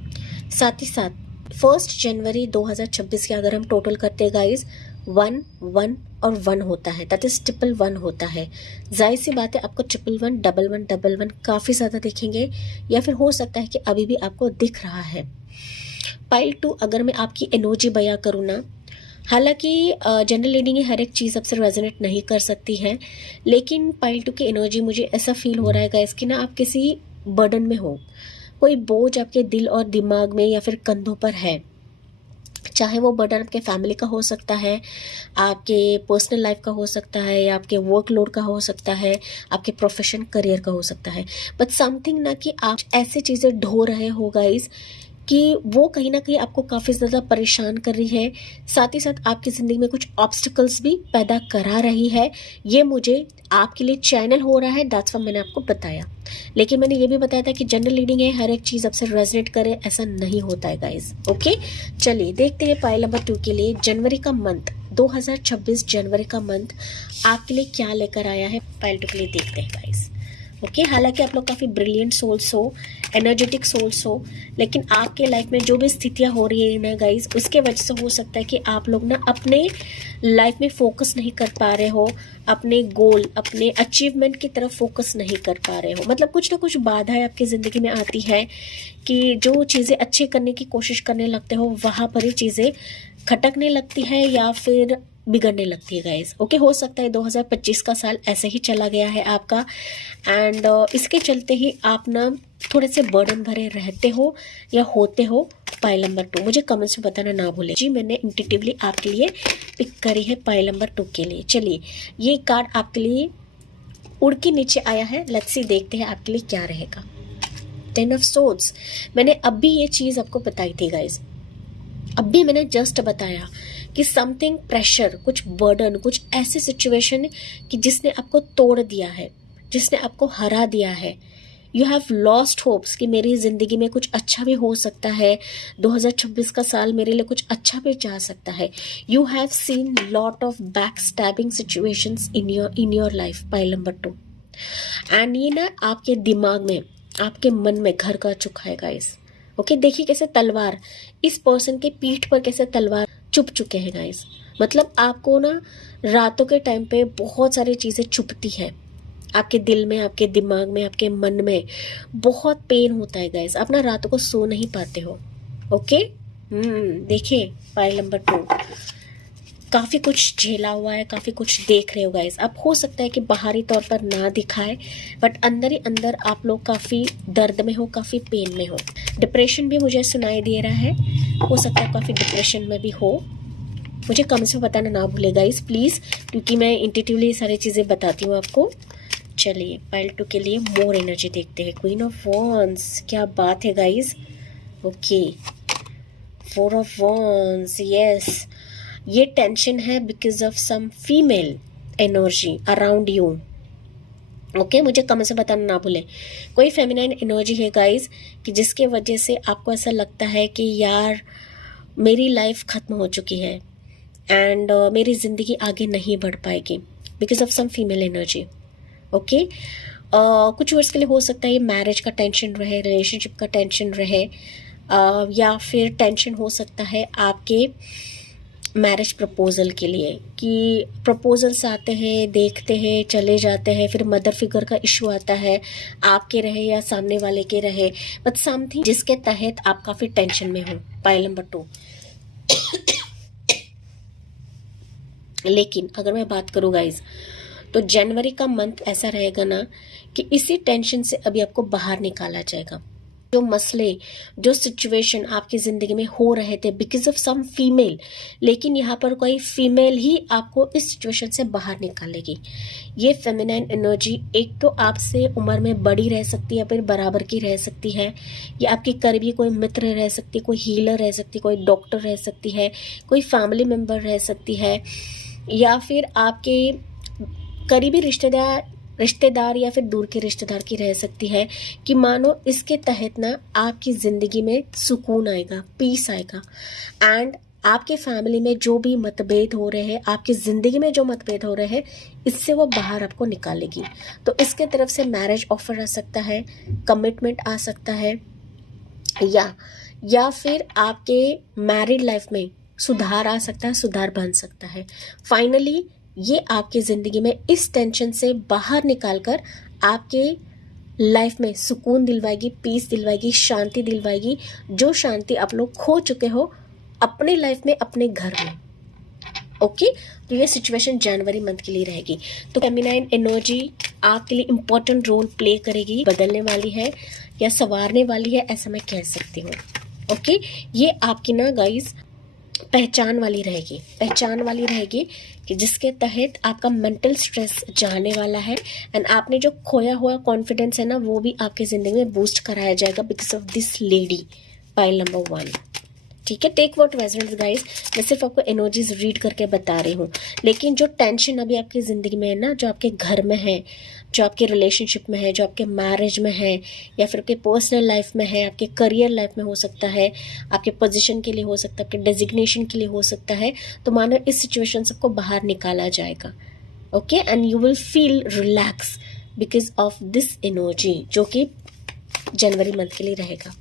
साथ ही साथ 1 जनवरी 2026 के अगर हम टोटल करते हैं गाइज 1 1 और 1 होता है, दैट इज 111 होता है। जाहिर सी बात है आपको 111 111 111 काफ़ी ज़्यादा दिखेंगे, या फिर हो सकता है कि अभी भी आपको दिख रहा है। पाइल 2 अगर मैं आपकी एनर्जी बयां करूँ ना, हालांकि जनरल रीडिंग हर एक चीज़ आपसे रेजोनेट नहीं कर सकती है, लेकिन पाइल 2 की एनर्जी मुझे ऐसा फील हो रहा है गाइस कि ना आप किसी बर्डन में हो, कोई बोझ आपके दिल और दिमाग में या फिर कंधों पर है। चाहे वो बर्डन आपके फैमिली का हो सकता है, आपके पर्सनल लाइफ का हो सकता है, या आपके वर्कलोड का हो सकता है, आपके प्रोफेशन करियर का हो सकता है, बट समथिंग ना कि आप ऐसी चीज़ें ढो रहे हो गाइस कि वो कहीं ना कहीं आपको काफ़ी ज़्यादा परेशान कर रही है, साथ ही साथ आपकी ज़िंदगी में कुछ ऑब्स्टिकल्स भी पैदा करा रही है। ये मुझे आपके लिए चैनल हो रहा है, दैट्स व्हाई मैंने आपको बताया। लेकिन मैंने ये भी बताया था कि जनरल रीडिंग है, हर एक चीज़ आपसे रेजोनेट करे ऐसा नहीं होता है गाइस। ओके, चलिए देखते हैं पाइल नंबर 2 के लिए जनवरी का मंथ 2026 जनवरी का मंथ आपके लिए क्या लेकर आया है। पाइल 2 के लिए देखते हैं गाइस। ओके, हालांकि आप लोग काफ़ी ब्रिलियंट सोल्स हो, एनर्जेटिक सोल्स हो, लेकिन आपके लाइफ में जो भी स्थितियाँ हो रही है ना गाइज, उसके वजह से हो सकता है कि आप लोग ना अपने लाइफ में फोकस नहीं कर पा रहे हो, अपने गोल अपने अचीवमेंट की तरफ फोकस नहीं कर पा रहे हो। मतलब कुछ ना कुछ बाधाएं आपकी ज़िंदगी में आती है कि जो चीज़ें अच्छे करने की कोशिश करने लगते हो वहाँ पर ही चीज़ें खटकने लगती है या फिर बिगड़ने लगती है गाइस। ओके, हो सकता है 2025 का साल ऐसे ही चला गया है आपका, एंड इसके चलते ही आप ना थोड़े से बर्डन भरे रहते हो या होते हो। पाइल नंबर 2 मुझे कमेंट्स में बताना ना भूले जी, मैंने इंट्यूटिवली आपके लिए पिक करी है पाइल नंबर 2 के लिए। चलिए ये कार्ड आपके लिए उड़ के नीचे आया है, लेट्स सी देखते हैं आपके लिए क्या रहेगा। 10 ऑफ सोर्ड्स, मैंने अब भी ये चीज़ आपको बताई थी गाइज, अब भी मैंने जस्ट बताया कि समथिंग प्रेशर, कुछ बर्डन, कुछ ऐसी सिचुएशन कि जिसने आपको तोड़ दिया है, जिसने आपको हरा दिया है। यू हैव लॉस्ट होप्स कि मेरी ज़िंदगी में कुछ अच्छा भी हो सकता है, 2026 का साल मेरे लिए कुछ अच्छा भी जा सकता है। You have seen lot of back stabbing situations in your life. Pile number 2, and ये ना आपके दिमाग में, आपके मन में घर कर चुका है गाइस। ओके, देखिए कैसे तलवार इस पर्सन के पीठ पर कैसे तलवार चुप चुके हैं गाइस। मतलब आपको ना रातों के टाइम पे बहुत सारी चीज़ें चुपती हैं आपके दिल में, आपके दिमाग में, आपके मन में बहुत पेन होता है गाइस। आप ना रातों को सो नहीं पाते हो। ओके, देखिए पाइल नंबर 2 काफ़ी कुछ झेला हुआ है, काफ़ी कुछ देख रहे हो गाइस। अब हो सकता है कि बाहरी तौर पर ना दिखाए, बट अंदर ही अंदर आप लोग काफ़ी दर्द में हो, काफ़ी पेन में हो। डिप्रेशन भी मुझे सुनाई दे रहा है, हो सकता है काफ़ी डिप्रेशन में भी हो। मुझे कमेंट्स में बताना ना भूले गाइस प्लीज़, क्योंकि मैं इंट्यूटिवली ये सारी चीज़ें बताती हूँ आपको। चलिए पाइल 2 के लिए मोर एनर्जी देखते हैं। क्वीन ऑफ वॉन्ड्स, क्या बात है guys. Okay, 4 of wands, yes, ये टेंशन है because of some female energy around you. Okay, मुझे कमेंट से बताना ना भूलें। कोई फेमिनाइन एनर्जी है गाइस कि जिसके वजह से आपको ऐसा लगता है कि यार मेरी लाइफ खत्म हो चुकी है एंड मेरी ज़िंदगी आगे नहीं बढ़ पाएगी because of some female energy. Okay, कुछ वर्ष के लिए हो सकता है ये मैरिज का टेंशन रहे, रिलेशनशिप का टेंशन रहे, या फिर टेंशन हो सकता है आपके मैरिज प्रपोजल के लिए कि प्रपोजल्स आते हैं, देखते हैं, चले जाते हैं, फिर मदर फिगर का इशू आता है, आपके रहे या सामने वाले के रहे, बट समथिंग जिसके तहत आप काफ़ी टेंशन में हो। Pile number 2। लेकिन अगर मैं बात करूँ गाइज, तो जनवरी का मंथ ऐसा रहेगा ना कि इसी टेंशन से अभी आपको बाहर निकाला जाएगा। जो मसले, जो सिचुएशन आपकी ज़िंदगी में हो रहे थे बिकॉज ऑफ सम फीमेल, लेकिन यहाँ पर कोई फीमेल ही आपको इस सिचुएशन से बाहर निकालेगी। ये फेमिनाइन एनर्जी एक तो आपसे उम्र में बड़ी रह सकती है, फिर बराबर की रह सकती है, या आपकी करीबी कोई मित्र रह सकती है, कोई हीलर रह सकती है, कोई डॉक्टर रह सकती है, कोई फैमिली मेम्बर रह सकती है, या फिर आपके करीबी रिश्तेदार या फिर दूर के रिश्तेदार की रह सकती है कि मानो इसके तहत ना आपकी ज़िंदगी में सुकून आएगा, पीस आएगा, एंड आपके फैमिली में जो भी मतभेद हो रहे हैं, आपकी ज़िंदगी में जो मतभेद हो रहे हैं, इससे वो बाहर आपको निकालेगी। तो इसके तरफ से मैरिज ऑफर आ सकता है, कमिटमेंट आ सकता है, या फिर आपके मैरिड लाइफ में सुधार आ सकता है, सुधार बन सकता है। फाइनली ये आपकी ज़िंदगी में इस टेंशन से बाहर निकालकर आपके लाइफ में सुकून दिलवाएगी, पीस दिलवाएगी, शांति दिलवाएगी, जो शांति आप लोग खो चुके हो अपने लाइफ में, अपने घर में। ओके, तो ये सिचुएशन जनवरी मंथ के लिए रहेगी। तो फेमिनाइन एनर्जी आपके लिए इम्पोर्टेंट रोल प्ले करेगी, बदलने वाली है या संवारने वाली है, ऐसा मैं कह सकती हूँ। ओके, ये आपकी ना गाइस पहचान वाली रहेगी कि जिसके तहत आपका मेंटल स्ट्रेस जाने वाला है, एंड आपने जो खोया हुआ कॉन्फिडेंस है ना, वो भी आपकी ज़िंदगी में बूस्ट कराया जाएगा because of this lady, pile number 1। ठीक है, टेक व्हाट रेजोनेट्स गाइस। मैं सिर्फ आपको एनर्जीज रीड करके बता रही हूँ, लेकिन जो टेंशन अभी आपकी ज़िंदगी में है ना, जो आपके घर में है, जो आपके रिलेशनशिप में है, जो आपके मैरिज में है, या फिर आपके पर्सनल लाइफ में है, आपके करियर लाइफ में हो सकता है, आपके पोजीशन के लिए हो सकता है, आपके डेजिग्नेशन के लिए हो सकता है, तो मानो इस सिचुएशन से आपको बाहर निकाला जाएगा। Okay, and you will feel relax because of this energy, जो कि जनवरी मंथ के लिए रहेगा।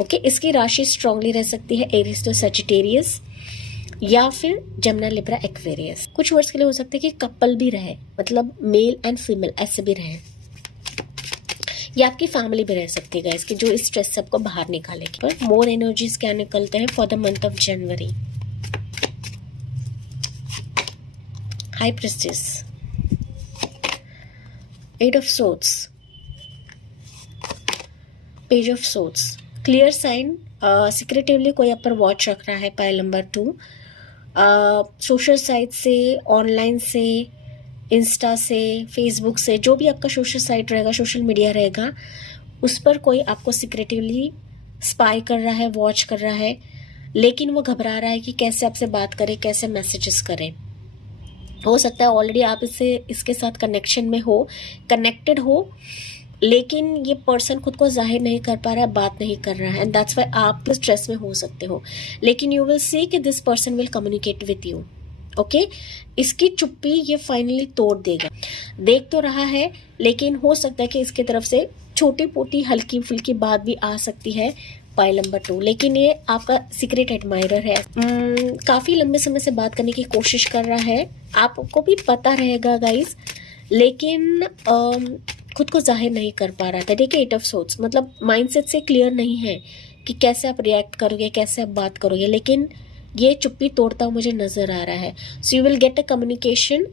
ओके, इसकी राशि स्ट्रांगली रह सकती है एरीज टू सजिटेरियस, या फिर जमुना लिब्रा एक्वेरियस। कुछ वर्ड्स के लिए हो सकता है कि कपल भी रहे, मतलब मेल एंड फीमेल ऐसे भी रहे, या आपकी फैमिली भी रह सकती है इसकी, जो इस स्ट्रेस से आपको बाहर निकालेगी। पर मोर एनर्जीज क्या निकलते हैं for the month of January. High priestess, eight of swords, page of swords, clear sign, secretively कोई आप पर वॉच रख रहा है, पाइल नंबर 2। सोशल साइट से, ऑनलाइन से, इंस्टा से, फेसबुक से, जो भी आपका सोशल साइट रहेगा, सोशल मीडिया रहेगा, उस पर कोई आपको सिक्रेटिवली स्पाई कर रहा है, वॉच कर रहा है, लेकिन वो घबरा रहा है कि कैसे आपसे बात करे, कैसे मैसेजेस करे। हो सकता है ऑलरेडी आप इसके साथ कनेक्शन में हो, कनेक्टेड हो, लेकिन ये पर्सन खुद को जाहिर नहीं कर पा रहा है, बात नहीं कर रहा है, एंड दैट्स व्हाई आप स्ट्रेस में हो सकते हो। लेकिन यू विल सी कि this person will communicate with you. Okay, इसकी चुप्पी ये फाइनली तोड़ देगा। देख तो रहा है, लेकिन हो सकता है कि इसकी तरफ से छोटी पोटी हल्की फुल्की बात भी आ सकती है, पाइल नंबर 2। लेकिन ये आपका सीक्रेट एडमायरर है, काफ़ी लंबे समय से बात करने की कोशिश कर रहा है, आपको भी पता रहेगा गाइस, लेकिन खुद को जाहिर नहीं कर पा रहा था। देखिए, एट ऑफ सोर्ड्स मतलब माइंडसेट से क्लियर नहीं है कि कैसे आप रिएक्ट करोगे, कैसे आप बात करोगे, लेकिन ये चुप्पी तोड़ता हुआ मुझे नज़र आ रहा है। So you will get a communication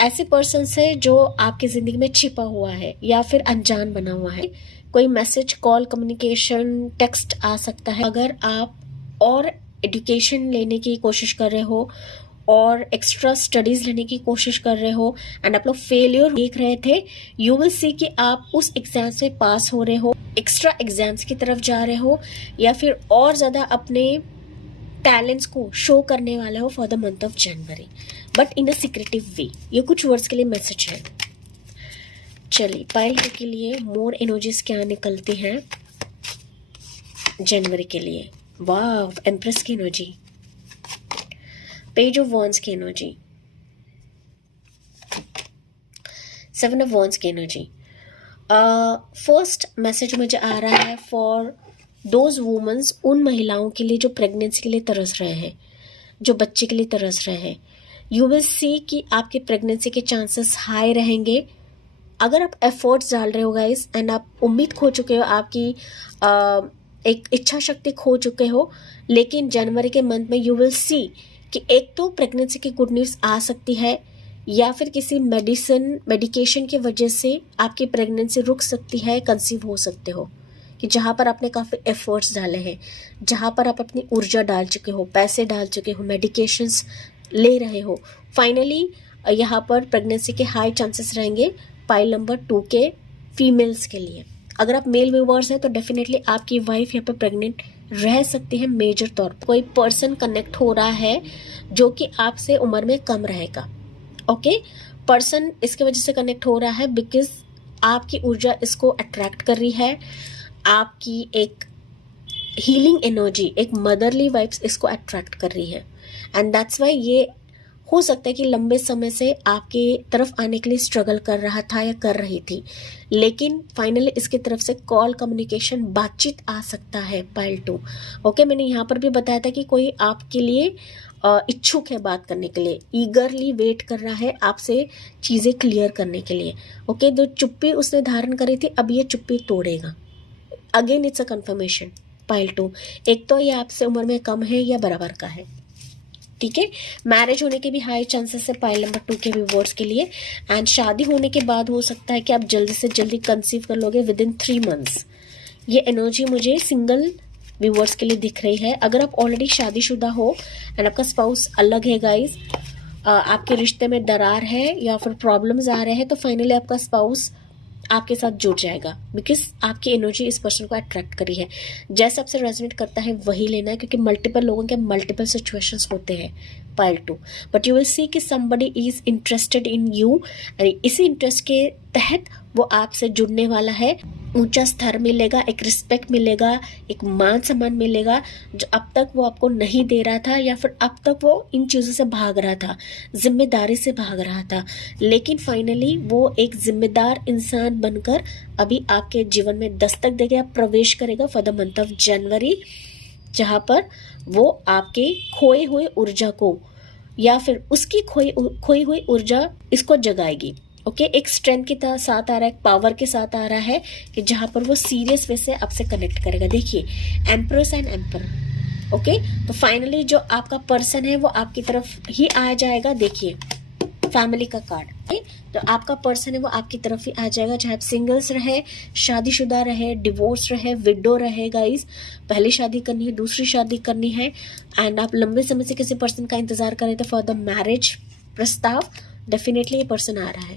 ऐसे पर्सन से जो आपकी ज़िंदगी में छिपा हुआ है या फिर अनजान बना हुआ है। कोई मैसेज, कॉल, कम्युनिकेशन, टेक्स्ट आ सकता है। अगर आप और एजुकेशन लेने की कोशिश कर रहे हो और एक्स्ट्रा स्टडीज लेने की कोशिश कर रहे हो, एंड आप लोग फेलियर देख रहे थे, यू विल सी कि आप उस एग्जाम से पास हो रहे हो, एक्स्ट्रा एग्जाम्स की तरफ जा रहे हो, या फिर और ज़्यादा अपने टैलेंट्स को शो करने वाले हो for the month of January, but in a secretive way. ये कुछ वर्ड्स के लिए मैसेज है। चलिए, पाइल के लिए मोर एनर्जीज क्या निकलती हैं जनवरी के लिए। वाह, एम्प्रेस की एनर्जी, पेज ऑफ वॉन्ड्स की एनर्जी, 7 ऑफ वॉन्ड्स की एनर्जी। फर्स्ट मैसेज मुझे आ रहा है फॉर दोज वुमेन्स, उन महिलाओं के लिए जो प्रेगनेंसी के लिए तरस रहे हैं, जो बच्चे के लिए तरस रहे हैं। यू विल सी कि आपके प्रेगनेंसी के चांसेस हाई रहेंगे अगर आप एफर्ट्स डाल रहे हो गाइस, एंड आप उम्मीद खो चुके हो, आपकी एक इच्छा शक्ति खो चुके हो। लेकिन जनवरी के मंथ में यू विल सी कि एक तो प्रेगनेंसी की गुड न्यूज़ आ सकती है, या फिर किसी मेडिकेशन की वजह से आपकी प्रेगनेंसी रुक सकती है, कंसीव हो सकते हो, कि जहाँ पर आपने काफ़ी एफर्ट्स डाले हैं, जहाँ पर आप अपनी ऊर्जा डाल चुके हो, पैसे डाल चुके हो, मेडिकेशंस ले रहे हो, फाइनली यहाँ पर प्रेगनेंसी के हाई चांसेस रहेंगे पाइल नंबर 2 के फीमेल्स के लिए। अगर आप मेल व्यूअर्स हैं तो डेफिनेटली आपकी वाइफ यहाँ पर प्रेग्नेंट रह सकती है मेजर तौर पर। कोई पर्सन कनेक्ट हो रहा है जो कि आपसे उम्र में कम रहेगा। ओके, पर्सन इसके वजह से कनेक्ट हो रहा है बिकॉज आपकी ऊर्जा इसको अट्रैक्ट कर रही है, आपकी एक हीलिंग एनर्जी, एक मदरली वाइब्स इसको अट्रैक्ट कर रही है। एंड दैट्स वाई ये हो सकता है कि लंबे समय से आपके तरफ आने के लिए स्ट्रगल कर रहा था या कर रही थी, लेकिन फाइनली इसकी तरफ से कॉल, कम्युनिकेशन, बातचीत आ सकता है पाइल 2। ओके, मैंने यहाँ पर भी बताया था कि कोई आपके लिए इच्छुक है बात करने के लिए, ईगरली वेट कर रहा है आपसे चीज़ें क्लियर करने के लिए। ओके, जो चुप्पी उसने धारण करी थी अब ये चुप्पी तोड़ेगा। Again it's a confirmation pile 2। एक तो ये आपसे उम्र में कम है या बराबर का है, ठीक है। मैरिज होने के भी हाई चांसेस है पाइल नंबर 2 के व्यूअर्स के लिए। एंड शादी होने के बाद हो सकता है कि आप जल्दी से जल्दी कंसीव कर लोगे विद इन 3 मंथ्स। ये एनर्जी मुझे सिंगल व्यूअर्स के लिए दिख रही है। अगर आप ऑलरेडी शादीशुदा हो एंड आपका स्पाउस अलग है गाइज, आपके रिश्ते में दरार है या फिर प्रॉब्लम्स आ रहे हैं, तो फाइनली आपका स्पाउस आपके साथ जुड़ जाएगा, बिकॉज आपकी एनर्जी इस पर्सन को अट्रैक्ट करी है। जैसे आपसे रेजोनेट करता है वही लेना है, क्योंकि मल्टीपल लोगों के मल्टीपल सिचुएशंस होते हैं pile 2। But you will see कि somebody is interested in you, इसी इंटरेस्ट के तहत वो आपसे जुड़ने वाला है। ऊंचा स्तर मिलेगा, एक रिस्पेक्ट मिलेगा, एक मान सम्मान मिलेगा जो अब तक वो आपको नहीं दे रहा था, या फिर अब तक वो इन चीज़ों से भाग रहा था, जिम्मेदारी से भाग रहा था। लेकिन फाइनली वो एक जिम्मेदार इंसान बनकर अभी आपके जीवन में दस्तक देगा, प्रवेश करेगा फॉर द मंथ ऑफ जनवरी, जहाँ पर वो आपके खोए हुए ऊर्जा को या फिर उसकी खोई हुई ऊर्जा इसको जगाएगी। ओके, एक स्ट्रेंथ के साथ आ रहा है, एक पावर के साथ आ रहा है कि जहां पर वो सीरियस वे से आपसे कनेक्ट करेगा। देखिए, एम्प्रेस एंड एम्पर। ओके, तो फाइनली जो आपका पर्सन है वो आपकी तरफ ही आ जाएगा। देखिए, फैमिली का कार्ड। ओके, तो आपका पर्सन है वो आपकी तरफ ही आ जाएगा, चाहे आप सिंगल्स रहे, शादीशुदा रहे, डिवोर्स रहे, विडो रहे गाइस, पहली शादी करनी है, दूसरी शादी करनी है, एंड आप लंबे समय से किसी पर्सन का इंतजार कर रहे थे फॉर द मैरिज प्रस्ताव, डेफिनेटली ये पर्सन आ रहा है।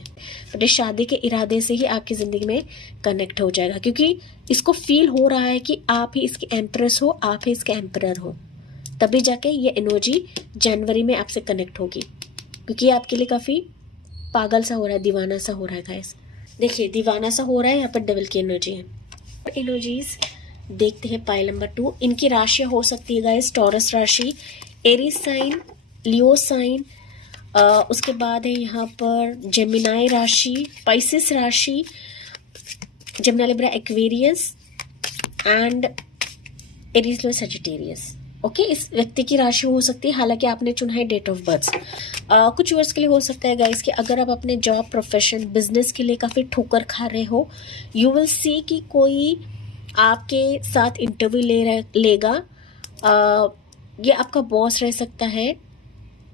बट इस शादी के इरादे से ही आपकी ज़िंदगी में कनेक्ट हो जाएगा, क्योंकि इसको फील हो रहा है कि आप ही इसकी एम्प्रेस हो, आप ही इसके एम्परर हो। तभी जाके ये एनर्जी जनवरी में आपसे कनेक्ट होगी, क्योंकि ये आपके लिए काफ़ी पागल सा हो रहा है, दीवाना सा हो रहा है गाइस। देखिए, दीवाना सा हो रहा है, यहाँ पर डेविल की एनर्जी है। एनर्जीज देखते हैं पाइल नंबर 2। इनकी राशियाँ हो सकती है गाइस, टॉरस राशि, एरीज साइन, लियो साइन, उसके बाद है यहाँ पर जेमिनाई राशि, पाइसिस राशि, Gemini Libra Aquarius and Aries लो सजिटेरियस। ओके, इस व्यक्ति की राशि हो सकती है, हालांकि आपने चुना है डेट ऑफ बर्थ। कुछ वर्ष के लिए हो सकता है गाइस कि अगर आप अपने जॉब, प्रोफेशन, बिजनेस के लिए काफ़ी ठोकर खा रहे हो, यू विल सी कि कोई आपके साथ इंटरव्यू लेगा। ये आपका बॉस रह सकता है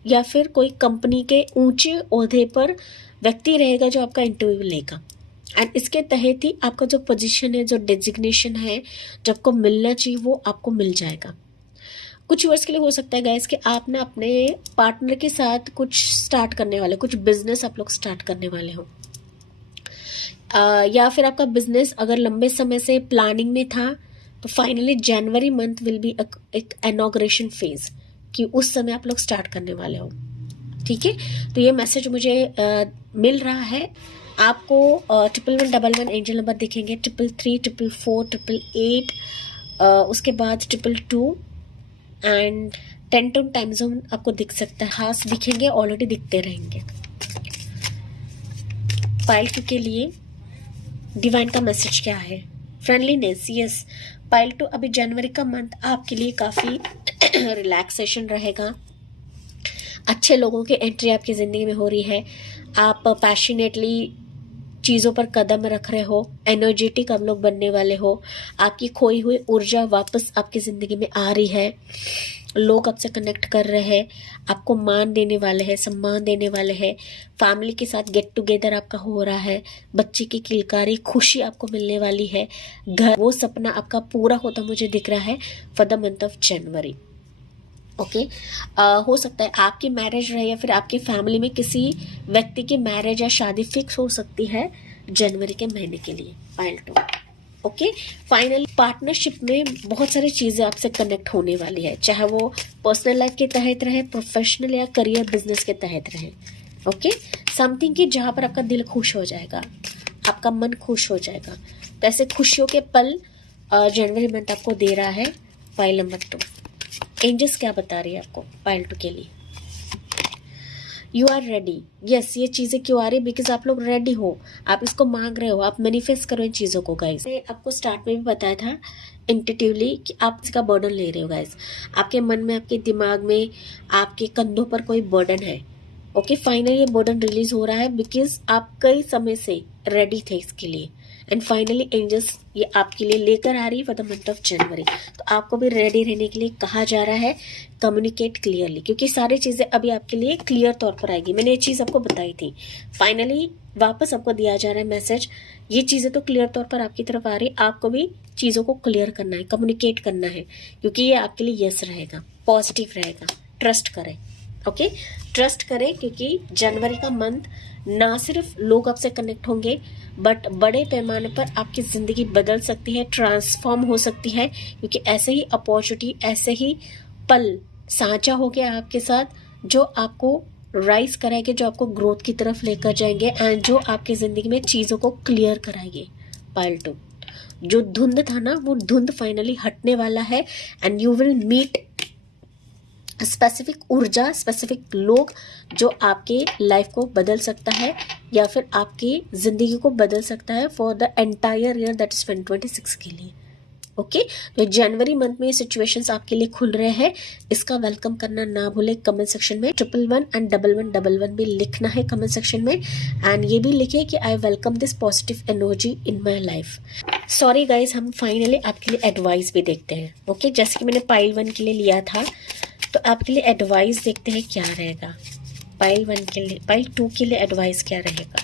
या फिर कोई कंपनी के ऊंचे ओहदे पर व्यक्ति रहेगा जो आपका इंटरव्यू लेगा, एंड इसके तहत ही आपका जो पोजीशन है, जो डेजिग्नेशन है, जो आपको मिलना चाहिए वो आपको मिल जाएगा। कुछ वर्ष के लिए हो सकता है गाइस कि आप ना अपने पार्टनर के साथ कुछ स्टार्ट करने वाले, कुछ बिजनेस आप लोग स्टार्ट करने वाले हो, या फिर आपका बिजनेस अगर लंबे समय से प्लानिंग में था तो finally January month will be एक इनॉग्रेशन फेज कि उस समय आप लोग स्टार्ट करने वाले हो। ठीक है, तो ये मैसेज मुझे मिल रहा है आपको। 1111 एंजल नंबर दिखेंगे, 333, 444, 888, उसके बाद 222 एंड 10 टू टाइम जोन आपको दिख सकता है। हाथ दिखेंगे, ऑलरेडी दिखते रहेंगे। पाइल 2 के लिए डिवाइन का मैसेज क्या है? फ्रेंडलीनेस। यस, पाइल 2 अभी जनवरी का मंथ आपके लिए काफ़ी रिलैक्सेशन रहेगा। अच्छे लोगों की एंट्री आपकी ज़िंदगी में हो रही है। आप पैशनेटली चीज़ों पर कदम रख रहे हो, एनर्जेटिक आप लोग बनने वाले हो। आपकी खोई हुई ऊर्जा वापस आपकी ज़िंदगी में आ रही है। लोग आपसे कनेक्ट कर रहे हैं, आपको मान देने वाले हैं, सम्मान देने वाले हैं। फैमिली के साथ गेट टुगेदर आपका हो रहा है। बच्चे की किलकारी खुशी आपको मिलने वाली है। घर, वो सपना आपका पूरा होता मुझे दिख रहा है for the month of January. Okay, हो सकता है आपकी मैरिज रहे या फिर आपकी फैमिली में किसी व्यक्ति की मैरिज या शादी फिक्स हो सकती है जनवरी के महीने के लिए पाइल 2। ओके, फाइनली पार्टनरशिप में बहुत सारी चीज़ें आपसे कनेक्ट होने वाली है, चाहे वो पर्सनल लाइफ के तहत रहे, प्रोफेशनल या करियर बिजनेस के तहत रहे। ओके, समथिंग की जहाँ पर आपका दिल खुश हो जाएगा, आपका मन खुश हो जाएगा। तो ऐसे खुशियों के पल जनवरी मंथ आपको दे रहा है पाइल नंबर 2, एंजल्स क्या बता रही है आपको पाइल 2 के लिए? You are ready. यस, ये चीज़ें क्यों आ रही है? बिकॉज आप लोग रेडी हो, आप इसको मांग रहे हो, आप मैनिफेस्ट करो इन चीज़ों को गाइस। मैंने आपको स्टार्ट में भी बताया था इंट्यूटिवली कि आप इसका बर्डन ले रहे हो गाइस। आपके मन में, आपके दिमाग में, आपके कंधों पर कोई बर्डन है। ओके, फाइनली ये बर्डन रिलीज हो रहा है बिकॉज आप कई समय से रेडी थे इसके लिए, एंड फाइनली एंजल्स ये आपके लिए लेकर आ रही है फॉर द मंथ ऑफ जनवरी। तो आपको भी रेडी रहने के लिए कहा जा रहा है, कम्युनिकेट क्लियरली, क्योंकि सारी चीज़ें अभी आपके लिए क्लियर तौर पर आएगी। मैंने ये चीज़ आपको बताई थी, फाइनली वापस आपको दिया जा रहा है मैसेज। ये चीज़ें तो क्लियर तौर पर आपकी तरफ आ रही है, आपको भी चीज़ों को क्लियर करना है, कम्युनिकेट करना है, क्योंकि ये आपके लिए यस रहेगा, पॉजिटिव रहेगा। ट्रस्ट करें, ओके, ट्रस्ट करें, क्योंकि जनवरी का मंथ ना सिर्फ लोग आपसे कनेक्ट होंगे बट बड़े पैमाने पर आपकी ज़िंदगी बदल सकती है, ट्रांसफॉर्म हो सकती है, क्योंकि ऐसे ही अपॉर्चुनिटी, ऐसे ही पल साझा हो गया आपके साथ जो आपको राइज कराएंगे, जो आपको ग्रोथ की तरफ लेकर जाएंगे एंड जो आपकी ज़िंदगी में चीज़ों को क्लियर कराएंगे। पाइल 2, जो धुंध था ना, वो धुंध फाइनली हटने वाला है and you will meet specific ऊर्जा, स्पेसिफिक लोग जो आपके लाइफ को बदल सकता है या फिर आपकी ज़िंदगी को बदल सकता है for the entire year that is 2026 के लिए। ओके, तो जनवरी मंथ में सिचुएशंस आपके लिए खुल रहे हैं, इसका वेलकम करना ना भूले। कमेंट सेक्शन में 111 एंड 1111 भी लिखना है कमेंट सेक्शन में, एंड ये भी लिखिए कि I welcome this positive energy in my life. Sorry guys, हम फाइनली आपके लिए एडवाइस भी देखते हैं। ओके, जैसे कि मैंने पाइल 1 के लिए लिया था, तो आपके लिए एडवाइस देखते हैं क्या रहेगा। पाइल 1 के लिए, पाइल 2 के लिए एडवाइस क्या रहेगा?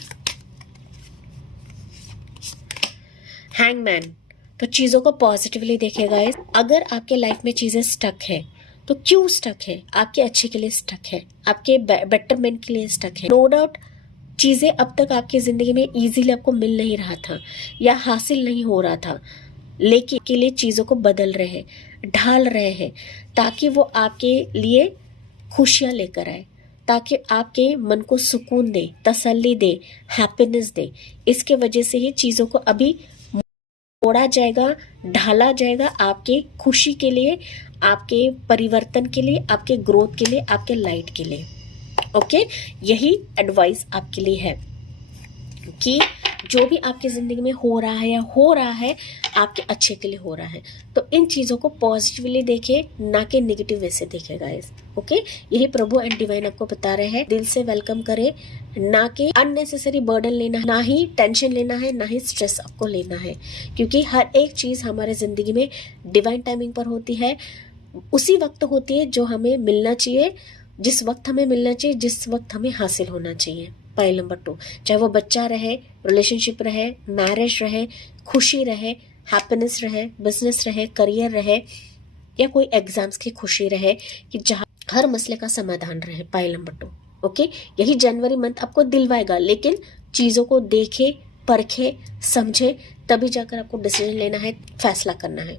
हैंगमैन, तो चीज़ों को पॉजिटिवली देखेगा। अगर आपके लाइफ में चीज़ें स्टक है तो क्यों स्टक है? आपके अच्छे के लिए स्टक है, आपके बेटरमेंट के लिए स्टक है। नो डाउट चीज़ें अब तक आपकी ज़िंदगी में इजीली आपको मिल नहीं रहा था या हासिल नहीं हो रहा था, लेकिन के लिए चीज़ों को बदल रहे हैं, ढाल रहे हैं, ताकि वो आपके लिए खुशियाँ लेकर आए, ताकि आपके मन को सुकून दे, तसल्ली दे, हैप्पीनेस दे। इसके वजह से ही चीज़ों को अभी मोड़ा जाएगा, ढाला जाएगा आपके खुशी के लिए, आपके परिवर्तन के लिए, आपके ग्रोथ के लिए, आपके लाइट के लिए। ओके, यही एडवाइस आपके लिए है कि जो भी आपकी ज़िंदगी में हो रहा है या हो रहा है, आपके अच्छे के लिए हो रहा है। तो इन चीज़ों को पॉजिटिवली देखे, ना कि नेगेटिव वे से देखे गाइस। ओके, यही प्रभु एंड डिवाइन आपको बता रहे हैं। दिल से वेलकम करें, ना कि अननेसेसरी बर्डन लेना, ना ही टेंशन लेना है, ना ही स्ट्रेस आपको लेना है, क्योंकि हर एक चीज़ हमारे ज़िंदगी में डिवाइन टाइमिंग पर होती है, उसी वक्त होती है जो हमें मिलना चाहिए, जिस वक्त हमें मिलना चाहिए, जिस वक्त हमें हासिल होना चाहिए। पाइल नंबर 2, चाहे वो बच्चा रहे, रिलेशनशिप रहे, मैरिज रहे, खुशी रहे, हैप्पीनेस रहे, बिजनेस रहे, करियर रहे, या कोई एग्जाम्स की खुशी रहे, कि जहाँ हर मसले का समाधान रहे। पाइल नंबर 2, ओके, यही जनवरी मंथ आपको दिलवाएगा, लेकिन चीज़ों को देखे, परखे, समझे, तभी जाकर आपको डिसीजन लेना है, फैसला करना है।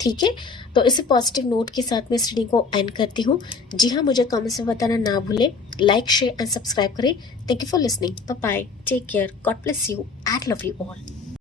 ठीक है, तो इस पॉजिटिव नोट के साथ मैं इस रीडिंग को एंड करती हूँ। जी हाँ, मुझे कमेंट्स में बताना ना भूलें, लाइक, शेयर एंड सब्सक्राइब करें। Thank you for listening, bye bye, take care, God bless you, I love you all.